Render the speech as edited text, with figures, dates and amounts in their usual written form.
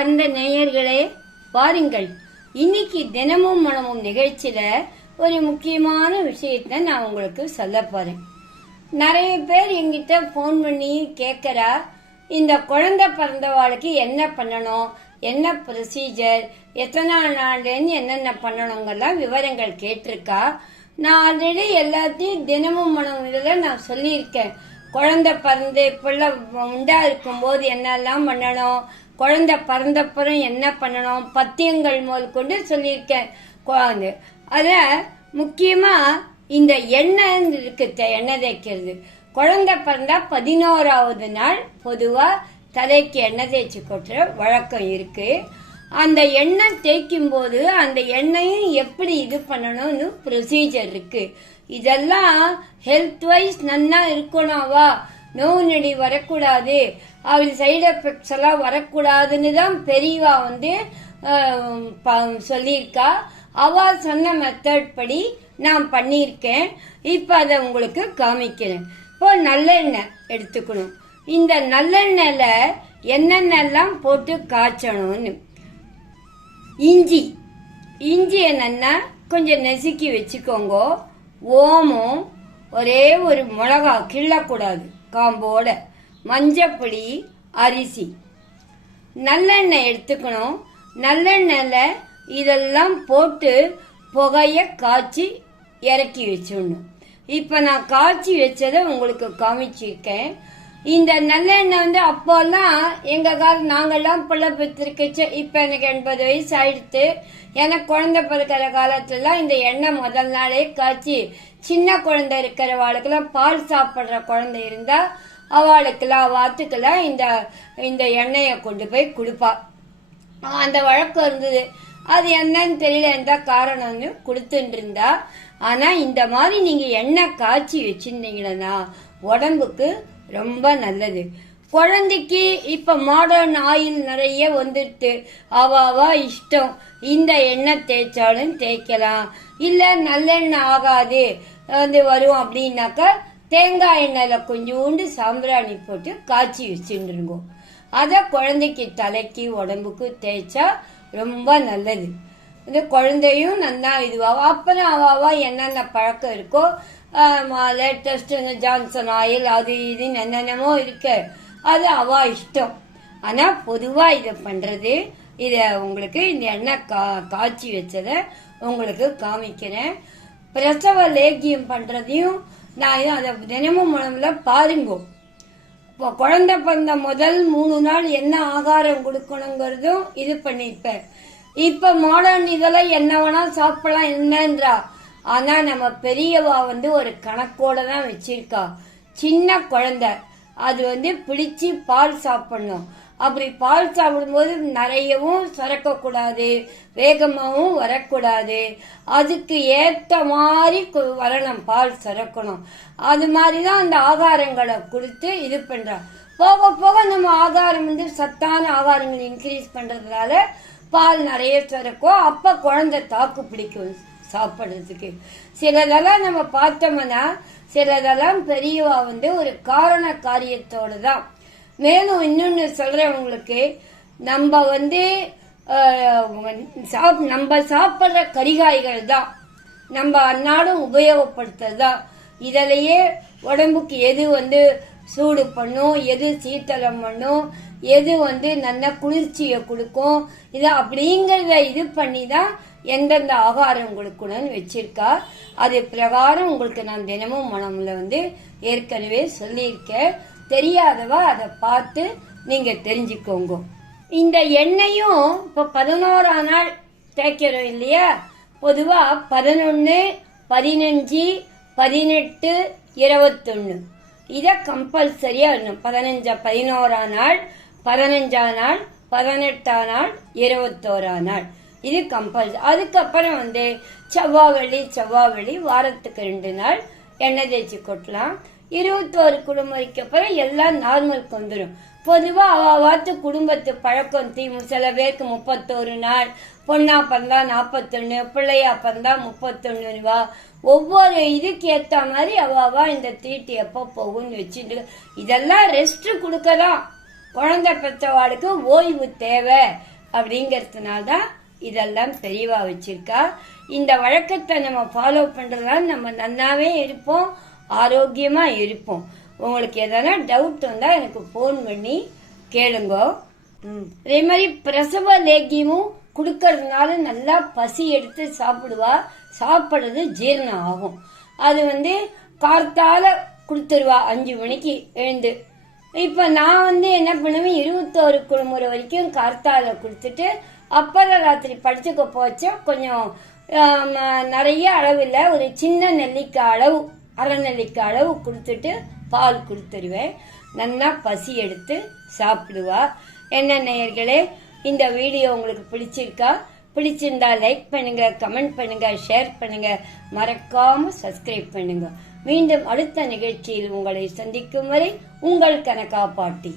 அன்பார்ந்த நேயர்களே, வாருங்கள். இன்னைக்கு தினமும் மனமும் நிகழ்ச்சியில ஒரு முக்கியமான விஷயத்த நான் உங்களுக்கு சொல்ல போறேன். நிறைய பேர் எங்கிட்ட போன் பண்ணி கேட்கறா, இந்த குழந்தை பிறந்தவாளுக்கு என்ன பண்ணணும், என்ன ப்ரொசீஜர், எத்தனை நாள்லேருந்து என்னென்ன பண்ணணுங்கெல்லாம் விவரங்கள் கேட்டிருக்கா. நான் ஆல்ரெடி எல்லாத்தையும் தினமும் மனம் இதில் நான் சொல்லியிருக்கேன். குழந்தை பிறந்து பிள்ளை உண்டா இருக்கும்போது என்னெல்லாம் பண்ணணும், குழந்தை பிறந்தப்புறம் என்ன பண்ணணும், பத்தியங்கள் முதல் கொண்டு சொல்லியிருக்கேன். குழந்தை அத முக்கியமா இந்த எண்ணெய் இருக்கு, எண்ணெய் தேய்க்கிறது. குழந்தை பிறந்தா 11வது நாள் பொதுவா தலைக்கு எண்ணெய் தேய்ச்சி கொட்டுற வழக்கம் இருக்கு. அந்த எண்ணெய் தேய்க்கும் போது அந்த எண்ணெயும் எப்படி இது பண்ணணும்னு ப்ரொசீஜர் இருக்கு. இதெல்லாம் ஹெல்த் வைஸ் நன்னா இருக்கணும்வா, நோய் நொடி வரக்கூடாது, அவள் சைடு எஃபெக்ட்ஸ் எல்லாம் வரக்கூடாதுன்னு தான் பெரியவா சொல்லியிருக்கா. அவ சொன்ன மெத்தட் படி நான் பண்ணியிருக்கேன். இப்ப அதை உங்களுக்கு காமிக்கிறேன். இப்போ நல்லெண்ணெய் எடுத்துக்கணும். இந்த நல்லெண்ணெயில என்னென்னலாம் போட்டு காய்ச்சணும்னு, இஞ்சி என்னன்னா கொஞ்சம் நெசுக்கி வச்சுக்கோங்க. ஓமம், ஒரே ஒரு மிளகா கிள்ளக்கூடாது காம்போட, மஞ்சப்பொடி, அரிசி, நல்லெண்ணெய் எடுத்துக்கணும். நல்லெண்ணெயில இதெல்லாம் போட்டு புகைய காய்ச்சி இறக்கி வச்சிடணும். இப்ப நான் காய்ச்சி வச்சதை உங்களுக்கு காமிச்சிருக்கேன். இந்த நல்லெண்ணெய் அப்போல்லாம் எங்க நாங்கெல்லாம் பிள்ளை பெற்றிருக்கச்சு. இப்ப எனக்கு 80 வயசு ஆயிடுத்து. எனக்கு குழந்தை பிறக்கிற காலத்துலாம் இந்த எண்ணெய் முதல் நாளே காய்ச்சி, சின்ன குழந்தை இருக்கிறவாளுக்கெல்லாம் பால் சாப்பிட்ற குழந்தை இருந்தா அவளுக்கெல்லாம் வாத்துக்கெல்லாம் இந்த எண்ணெயை கொண்டு போய் கொடுப்பா. அந்த வழக்கம் இருந்தது. அது என்னன்னு தெரியல, எந்த காரணம்னு கொடுத்துட்டு இருந்தா. ஆனா இந்த மாதிரி நீங்க எண்ணெய் காய்ச்சி வச்சிருந்தீங்கன்னா உடம்புக்கு ரொம்ப நல்லது. குழந்தைக்கு இப்ப மாடர்ன் ஆயில் நிறைய வந்துட்டு, அவ இஷ்டம். இந்த எண்ணெய் தேய்ச்சாலும் தேய்க்கலாம், இல்ல நல்லெண்ணெய் ஆகாது வரும் அப்படின்னாக்கா தேங்காய் எண்ணெயில கொஞ்சோண்டு சாம்பிராணி போட்டு காய்ச்சி வச்சுருங்க. அத குழந்தைக்கு தலைக்கு உடம்புக்கு தேய்ச்சா ரொம்ப நல்லது. இந்த குழந்தையும் நல்லா இதுவாகும். அப்புறம் அவ என்னென்ன பழக்கம் இருக்கோ, லேட்டஸ்ட் ஜான்சன் ஆயில் அது இதுன்னு என்னென்னமோ இருக்கு, அது அவ இஷ்டம். ஆனா பொதுவா இத பண்றது, இத உங்களுக்கு இந்த எண்ணெய் காய்ச்சி வச்சத உங்களுக்கு காமிக்கிறேன். பிரசவ லேகியம் பண்றதையும் நான் அதை தினமும் உடம்புல பாருங்க. இப்போ குழந்தை பிறந்த முதல் 3 நாள் என்ன ஆகாரம் கொடுக்கணுங்கிறதும் இது பண்ணிருப்பேன். இப்ப மாடர்ன் இதெல்லாம் என்ன வேணா சாப்பிடலாம் என்னன்றா. ஆனா நம்ம பெரியவா ஒரு கணக்கோட தான் வச்சிருக்கா. சின்ன குழந்தை அது பிடிச்சு பால் சாப்பிடணும். அப்படி பால் சாப்பிடும்போது நிறையவும் சுரக்க கூடாது, வேகமாவும் வரக்கூடாது. அதுக்கு ஏத்த மாதிரி வரணும், பால் சுரக்கணும். அது மாதிரிதான் அந்த ஆகாரங்களை கொடுத்து இது பண்றோம். போக போக நம்ம ஆகாரம் சத்தான ஆகாரங்கள் இன்க்ரீஸ் பண்றதுனால பால் நிறைய சுரக்கும். அப்ப குழந்தை தாக்கு பிடிக்கும் சாப்பிடுறதுக்கு. சிலதெல்லாம் நம்ம பார்த்தோம்னா சிலதெல்லாம் பெரியவா ஒரு காரண காரியத்தோட தான். மேலும் இன்னொன்னு சொல்றேன் உங்களுக்கு, நம்ம நம்ம சாப்பிடுற கரிகாய்கள் தான் நம்ம அன்னாடும் உபயோகப்படுத்துறதுதான். இதிலேயே உடம்புக்கு எது சூடு பண்ணும், எது சீத்தளம் பண்ணும், எது நல்ல குளிர்ச்சியை கொடுக்கும், இது அப்படிங்கறத இது பண்ணி தான் எந்தெந்த ஆகாரம் கொடுக்கணும்னு வச்சிருக்கா. அது பிரகாரம் உங்களுக்கு நான் தினமும் மனம்ல ஏற்கனவே சொல்லியிருக்கேன். தெரியாதவா அதை பார்த்து நீங்க தெரிஞ்சுக்கோங்க. இந்த எண்ணெயும் இப்ப 11ஆம் நாள் தேய்க்கிறோம் இல்லையா. பொதுவா 11, 15, 18, 21 இத கம்பல்சரியா வரணும். 11ஆம் நாள், 15ஆம் நாள், 18ஆம் நாள், 21ஆம் நாள் இது கம்பல்சரி. அதுக்கப்புறம் செவ்வாய் வாரத்துக்கு 2 நாள் எண்ணெய் தேய்ச்சி கொட்டலாம். 21 குடும்பத்துக்கு அப்புறம் எல்லாம் நார்மலுக்கு வந்துடும். பொதுவா அவாத்து குடும்பத்து பழக்கம் சில பேருக்கு 31 நாள், பொண்ணா பிறந்தா 41, பிள்ளையா பிறந்தா 31. ஒவ்வொரு இதுக்கு ஏத்த மாதிரி அவாவா இந்த தீட்டு எப்ப போகும்னு வச்சுட்டு இதெல்லாம் ரெஸ்ட் கொடுக்கலாம். குழந்தை பெற்றவாளுக்கு ஓய்வு தேவை அப்படிங்கறதுனால தான் இதெல்லாம் பெரியவா வச்சிருக்கா. இந்த வழக்கத்தை நம்ம ஃபாலோ பண்றதுனால நம்ம நன்னாவே இருப்போம், ஆரோக்கியமா இருப்போம். உங்களுக்கு எதனா டவுட் வந்தா எனக்கு போன் பண்ணி கேளுங்க. அதே மாதிரி பிரசவ லேகியமும் குடுக்கறதுனால நல்லா பசி எடுத்து சாப்பிடுவா. சாப்பிடுறது ஜீரணம் ஆகும். அது கார்த்தால கொடுத்துருவா 5 மணிக்கு எழுந்து. இப்ப நான் என்ன பண்ணுவேன், 21 முறை வரைக்கும் கார்த்தால கொடுத்துட்டு அப்புறம் ராத்திரி படுத்துக்க போச்சா கொஞ்சம் நிறைய அளவு இல்ல, ஒரு சின்ன நெல்லிக்காய் அளவு, அரை நெல்லிக்காய் அளவு கொடுத்துட்டு பால் கொடுத்துருவேன். நல்லா பசி எடுத்து சாப்பிடுவா. என்ன நேயர்களே, இந்த வீடியோ உங்களுக்கு பிடிச்சிருக்கா? பிடிச்சிருந்தா லைக் பண்ணுங்க, கமெண்ட் பண்ணுங்க, ஷேர் பண்ணுங்க, மறக்காம சப்ஸ்கிரைப் பண்ணுங்க. மீண்டும் அடுத்த நிகழ்ச்சியில் உங்களை சந்திக்கும் வரை உங்கள் கனகா பாட்டி.